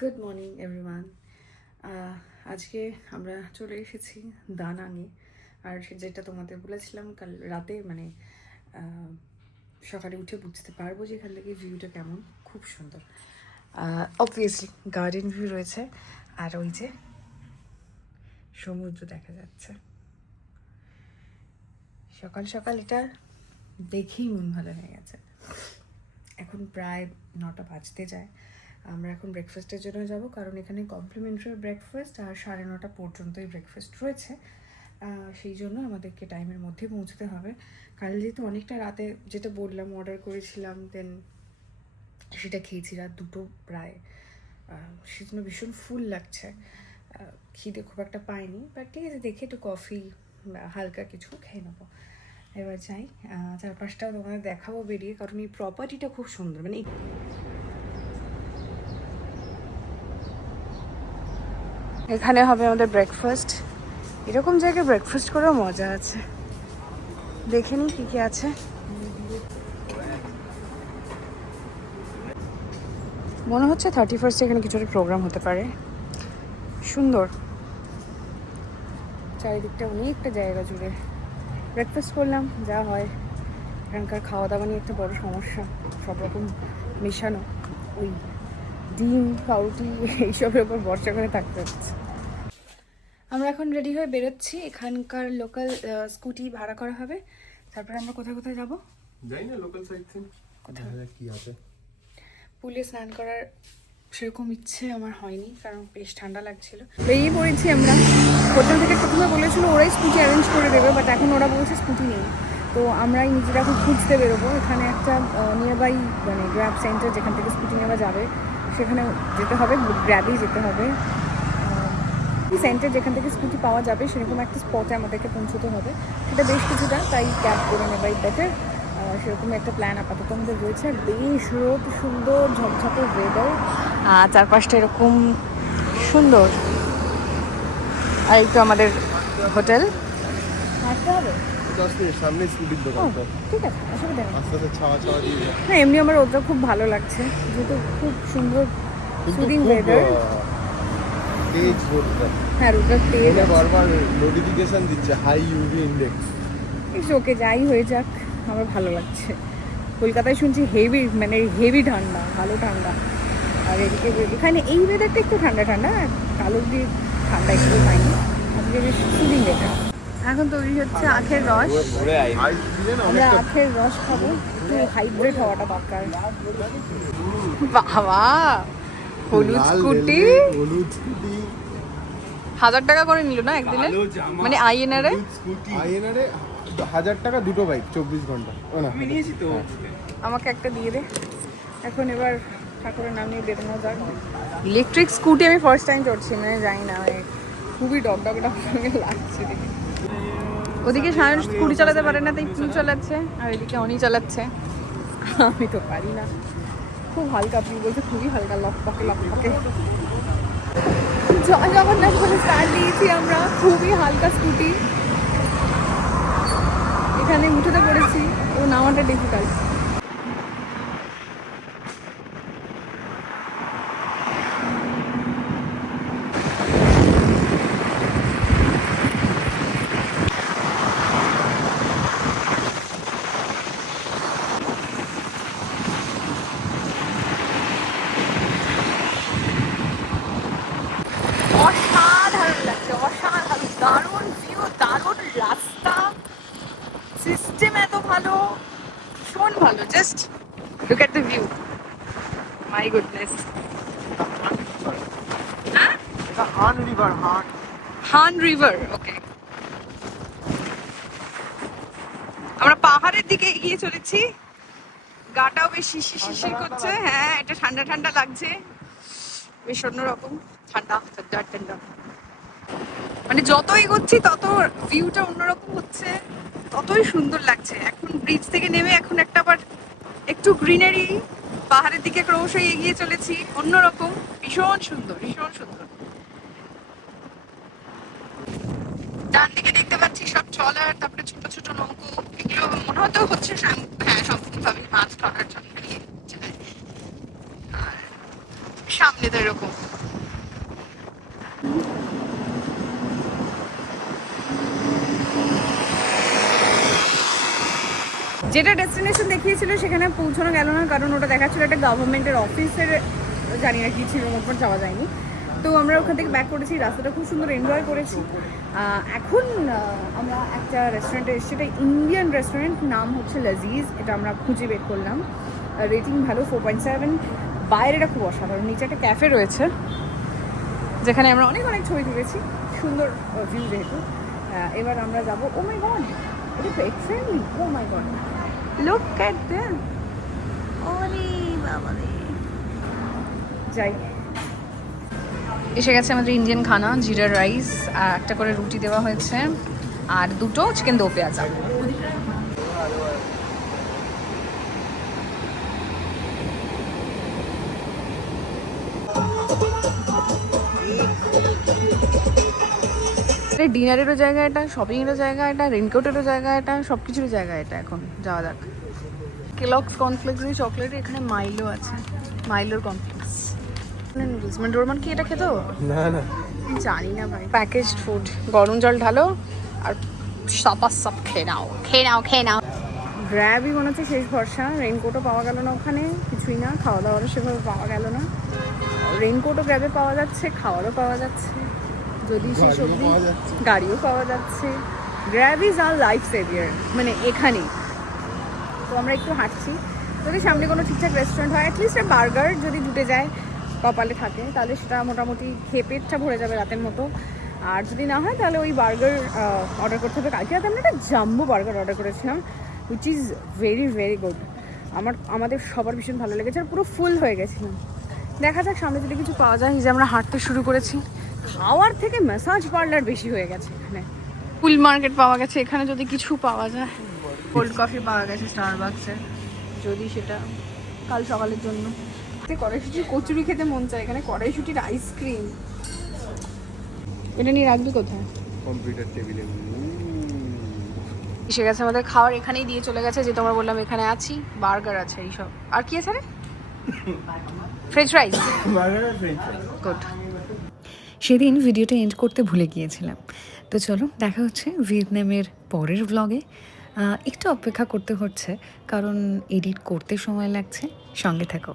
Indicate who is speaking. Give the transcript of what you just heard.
Speaker 1: Good morning everyone আজকে আমরা চলে এসেছি দানাঙে আর যেটা তোমাদের বলেছিলাম, কাল রাতে মানে সকালে উঠে বুঝতে পারব যে এখান থেকে ভিউটা কেমন। খুব সুন্দর। অবভিয়াসলি গার্ডেন ভিউ রয়েছে। আর ওই যে সমুদ্র দেখা যাচ্ছে। সকাল সকাল এটা দেখেই মন ভালো হয়ে গেছে। এখন প্রায় নটা বাজতে যায়। আমরা এখন ব্রেকফাস্টের জন্য যাব কারণ এখানে কমপ্লিমেন্টারি ব্রেকফাস্ট আর সাড়ে নটা পর্যন্তই ব্রেকফাস্ট রয়েছে। সেই জন্য আমাদেরকে টাইমের মধ্যে পৌঁছতে হবে। কাল যেহেতু অনেকটা রাতে যেটা বললাম অর্ডার করেছিলাম দেন সেটা খেয়েছি রাত দুটো প্রায়। আহ, সেজন্য ভীষণ ফুল লাগছে। খিদে খুব একটা পাইনি বাট ঠিক আছে দেখে একটু কফি হালকা কিছু খেয়ে নেব। এবার যাই চারপাশটাও তোমাদের দেখাবো বেরিয়ে কারণ এই প্রপার্টিটা খুব সুন্দর মানে এখানে হবে আমাদের ব্রেকফাস্ট এরকম জায়গায় ব্রেকফাস্ট করেও মজা আছে। দেখে নিই কী কী আছে। মনে হচ্ছে থার্টি ফার্স্টে এখানে কিছু একটা প্রোগ্রাম হতে পারে। সুন্দর। চারিদিকটা অনেকটা জায়গা জুড়ে। ব্রেকফাস্ট করলাম, যা হয়। এখানকার খাওয়া দাওয়া নিয়ে একটা বড় সমস্যা। সব রকম মেশানো। ওই ডিম পাউটি এইসবের উপর ভরসা করে থাকতে হচ্ছে। আমরা এখন রেডি হয়ে বেরোচ্ছি। এখানকার লোকাল স্কুটি ভাড়া করা হবে। তারপরে আমরা কোথায় কোথায় যাব?
Speaker 2: যাই না লোকাল সাইড থেকে। কি আছে?
Speaker 1: পুলে স্নান করার সেরকম ইচ্ছে আমার হয়নি কারণ বেশ ঠান্ডা লাগছিল। বেরিয়ে পড়েছি আমরা। হোটেল থেকে প্রথমে বলেছিল ওরাই স্কুটি অ্যারেঞ্জ করে দেবে বাট এখন ওরা বলছে স্কুটি নেই। তো আমরাই নিজেরা এখন খুঁজতে বেরোবো। এখানে একটা নিয়ারবাই মানে গ্র্যাব সেন্টার যেখান থেকে স্কুটি নেওয়া যাবে। সেখানে যেতে হবে গ্র্যাবেই যেতে হবে। সেন্টার যেখান থেকে স্কুটি পাওয়া যাবে, সেরকম একটা স্পটে আমাদেরকে পৌঁছতে হবে। সেটা বেশ কিছুটা, তাই ক্যাব করে নেবাই বেটার সেরকম একটা প্ল্যান আপাতত আমাদের রয়েছে। আর বেশ রোদ, সুন্দর, ঝকঝকে ওয়েদার চারপাশটা এরকম সুন্দর। আর তো আমাদের হোটেল হবে।
Speaker 2: দশ মিনিট সামনে স্কুটির
Speaker 1: ও, ঠিক আছে অসুবিধা নেই।
Speaker 2: আস্তে আস্তে ছাওয়া ছাওয়া দিয়ে
Speaker 1: না এমনি আমার রোদটা খুব ভালো লাগছে যেহেতু খুব সুন্দর
Speaker 2: কিন্তু
Speaker 1: সুদিং ওয়েদার
Speaker 2: তেজ রোদটা।
Speaker 1: হ্যাঁ রোদটা তেজ
Speaker 2: এটা
Speaker 1: আছে।
Speaker 2: বারবার নোটিফিকেশন দিচ্ছে high UV index
Speaker 1: it's okay যাই হয়ে যাক আমার ভালো লাগছে। কলকাতায় শুনছি হেভি মানে হেভি ঠান্ডা ভালো ঠান্ডা। আর এদিকে এখানে এই ওয়েদারটা একটু ঠান্ডা ঠান্ডা কালো দিয়ে ঠান্ডা একটু পাইনি আজকে বেশ সুদিন ওয়েদার এখন তৈরি হচ্ছে আখের রস। আমরা আখের রস খাব। একটু হাইব্রিড হওয়াটা দরকার। বাবা হলুদ স্কুটি
Speaker 2: হলুদ স্কুটি
Speaker 1: হাজার টাকা করে নিল না একদিনে? মানে আইএনআরে
Speaker 2: আইএনআরে হাজার টাকা দুটো বাইক চব্বিশ ঘণ্টা। ও না নিয়েছি তো।
Speaker 1: আমাকে একটা দিয়ে দে। এখন এবার ঠাকুরের নাম নিয়ে বেরোনো যাক। ইলেকট্রিক স্কুটি আমি ফার্স্ট টাইম চড়ছি মানে জানি না মানে খুবই ডগ ডগ ডগ ডগ লাগছে দেখে। ওদিকে সায়ন স্কুটি চালাতে পারে না, তাই পুল চালাচ্ছে। আর এদিকে অনি চালাচ্ছে। আমি তো পারি না। খুব হালকা আপনি বলছে খুবই হালকা লকপকে লকপকে জগন্নাথ বলে স্টার্ট দিয়েছি আমরা। খুবই হালকা স্কুটি। এখানে উঠেতে পড়েছি। ও নামাটা ডিফিকাল্ট অসাধারণ লাগছে অসাধারণ দারুণ দারুণ রাস্তা। সিস্টেম এত ভালো। ভীষণ ভালো just look at the view my goodness
Speaker 2: Han river Han.
Speaker 1: Han river okay আমরা পাহাড়ের দিকে এগিয়ে চলেছি। গাটাও বেশ শিশির শিশির করছে। হ্যাঁ এটা ঠান্ডা ঠান্ডা লাগছে। বেশ অন্যরকম। ঠান্ডা ঠান্ডা ঠান্ডা। মানে যত এগোচ্ছি, তত ভিউটা অন্যরকম হচ্ছে, ততই সুন্দর লাগছে। এখন ব্রিজ থেকে নেমে এখন একটা আবার একটু গ্রিনারি পাহাড়ের দিকে ক্রমশই এগিয়ে চলেছি, অন্যরকম, ভীষণ সুন্দর ভীষণ সুন্দর। ডান দিকে দেখতে পাচ্ছি সব ট্রলার তারপরে ছোট ছোট নৌকো, এগুলো মনে হতো হচ্ছে হ্যাঁ সম্পূর্ণভাবে মাছ ধরার জন্য নিয়ে সামনে তো এরকম। যেটা ডেস্টিনেশন দেখিয়েছিল সেখানে পৌঁছানো গেল না, কারণ ওটা দেখাচ্ছিল একটা গভর্নমেন্টের অফিসের জানি না কি ছিল ওপর যাওয়া যায়নি। তো আমরা ওখান থেকে ব্যাক করেছি, রাস্তাটা খুব সুন্দর এনজয় করেছি। এখন আমরা একটা রেস্টুরেন্টে এসেছি, এটা ইন্ডিয়ান রেস্টুরেন্ট নাম হচ্ছে লাজিজ এটা আমরা খুঁজে বের করলাম। রেটিং ভালো ফোর পয়েন্ট সেভেন বাইরেটা খুব অসাধারণ, নিচে একটা ক্যাফে রয়েছে, যেখানে আমরা অনেক অনেক ছবি তুলেছি। সুন্দর ভিউ যেহেতু। এবার আমরা যাব ও মাই গড এটা pet friendly oh my god look at them. ওরে বাবা রে। যাই। এসে গেছে আমাদের ইন্ডিয়ান খানা জিরা রাইস একটা করে রুটি দেওয়া হয়েছে। আর দুটো চিকেন দো পেঁয়াজা। ডিনারেরও জায়গা এটা শপিংয়েরও জায়গা এটা রেনকোটেরও জায়গা এটা সব কিছুর জায়গা এটা এখন যাওয়া যাক। কেলক্স কর্নফ্লেক্স এই চকলেট এখানে মাইলো আছে মাইলোর কর্নফ্লেক্স নুডলস মানে ডোরমান কি এটা খেতো?
Speaker 2: না না।
Speaker 1: জানি না ভাই। প্যাকেজড ফুড গরম জল ঢালো আর সাপাস সাপ খেয়ে নাও খেয়ে নাও খেয়ে নাও। গ্র্যাবই মনে হচ্ছে শেষ ভরসা রেইনকোটও পাওয়া গেল না ওখানে কিছুই না খাওয়া দাওয়ারও সেভাবে পাওয়া গেল না। রেইনকোটও গ্র্যাবে পাওয়া যাচ্ছে খাওয়ারও পাওয়া যাচ্ছে। যদি
Speaker 2: পাওয়া যাচ্ছে।
Speaker 1: গাড়িও পাওয়া যাচ্ছে। Grab is our life saviour মানে এখানেই। তো আমরা একটু হাঁটছি। যদি সামনে কোনো ঠিকঠাক রেস্টুরেন্ট হয় অ্যাটলিস্ট বার্গার যদি জুটে যায় কপালে থাকে তাহলে সেটা মোটামুটি খেয়ে পেটটা ভরে যাবে রাতের মতো। আর যদি না হয় তাহলে ওই বার্গার অর্ডার করতে হবে। কালকে রাতে আমরা একটা জাম্বো বার্গার অর্ডার করেছিলাম which is very very good আমার আমাদের সবার ভীষণ ভালো লেগেছে আর পুরো ফুল হয়ে গেছিলাম দেখা যাক সামনে যদি কিছু পাওয়া যায় যে আমরা হাঁটতে শুরু করেছি। খাওয়ার থেকে ম্যাসাজ পার্লার বেশি হয়ে গেছে এখানে। ফুল মার্কেট পাওয়া গেছে এখানে যদি কিছু পাওয়া যায়। কোল্ড কফি পাওয়া গেছে স্টারবাক্সের যদি সেটা কাল সকালের জন্য। কড়াইশুটির কচুরি খেতে মন চায় এখানে কড়াইশুটির আইসক্রিম এটা নিয়ে রাখবি কোথায়?
Speaker 2: কম্পিউটার টেবিলে
Speaker 1: এসে গেছে আমাদের খাওয়ার এখানেই দিয়ে চলে গেছে যে তোমার বললাম এখানে আছি। বার্গার আছে এইসব। আর কি আছে রে? French fries
Speaker 2: burger french
Speaker 1: good
Speaker 3: সেদিন ভিডিওটা এন্ড করতে ভুলে গিয়েছিলাম। তো চলো, দেখা হচ্ছে ভিয়েতনামের পরের ব্লগে একটু অপেক্ষা করতে হচ্ছে, কারণ এডিট করতে সময় লাগছে। সঙ্গে থাকো।